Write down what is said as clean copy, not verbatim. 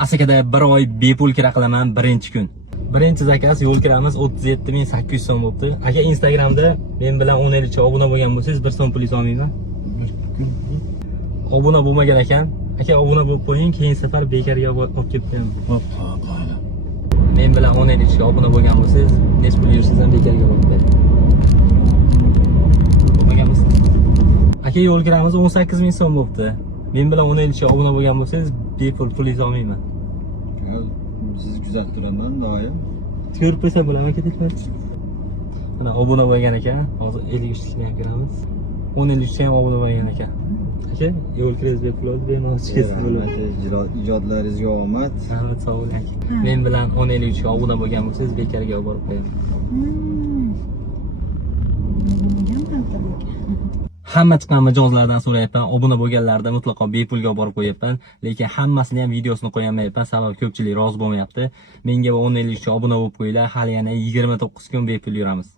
Asakada bir oy bepul kira qilaman birinchi kun. Birinchi zakaz yo'l kiramiz 37.800 so'm bo'libdi. Aka Instagramda men bilan 10 obuna bo'lgan bo'lsangiz 1 so'm pul olmayman. Obuna bo'lmagan ekan. Aka obuna bo'lib qo'ying, keyin safar bekarga olib kelib qo'yaman. Hop. Men bilan 10 obuna bo'lgan bo'lsangiz, necha pul yursiz ham bekarga olib qo'yaman. Bo'lmaganmiz. Aka yo'l kiramiz 18.000 so'm bo'libdi. Men bilan 10 obuna bo'lgan bo'lsangiz, bepul pul olmayman. Siz kuzatib turaman doim. Ko'rib qo'ysa bo'laman aka teklar. Mana obuna bo'lgan ekan. Hozir 53 kishi ham kiramiz. 10 ham obuna bo'lgan ekan. Aka, yo'l kiriz bepul oldi, bemalol chiqasiz bo'ladi. Ijodlaringizga omad. Rahmat, sog' bo'ling aka. Men bilan 10 obuna bo'lgan bo'lsangiz, bekarga olib borib qo'yaman. Hamma chiqqan mijozlardan so'rayapman, obuna bo'lganlarda mutlaqo bepulga olib borib qo'yapman, lekin hammasini ham videosini qo'yamayapman, sababi ko'pchilik rozi bo'lmayapti. Menga 10 obuna bo'lib qo'yinglar, hali yana 29 kun bepul yuramiz.